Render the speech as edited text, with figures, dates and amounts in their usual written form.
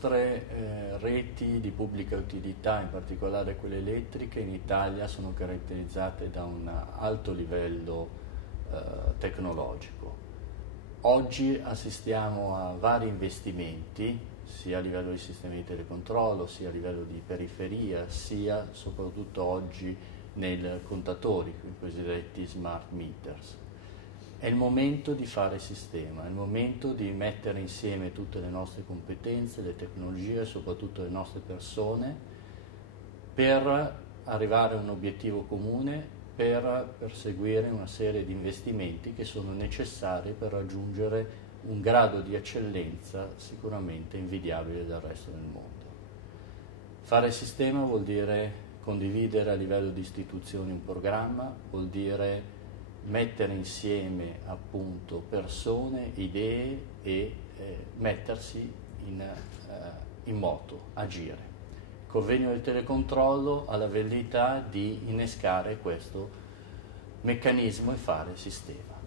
nostre reti di pubblica utilità, in particolare quelle elettriche, in Italia sono caratterizzate da un alto livello tecnologico. Oggi assistiamo a vari investimenti, sia a livello di sistemi di telecontrollo, sia a livello di periferia, sia soprattutto oggi nei contatori, i cosiddetti smart meters. È il momento di fare sistema, è il momento di mettere insieme tutte le nostre competenze, le tecnologie e soprattutto le nostre persone per arrivare a un obiettivo comune, per perseguire una serie di investimenti che sono necessari per raggiungere un grado di eccellenza sicuramente invidiabile dal resto del mondo. Fare sistema vuol dire condividere a livello di istituzioni un programma, vuol dire mettere insieme appunto persone, idee e mettersi in moto, agire. Il convegno del telecontrollo ha la velleità di innescare questo meccanismo e fare sistema.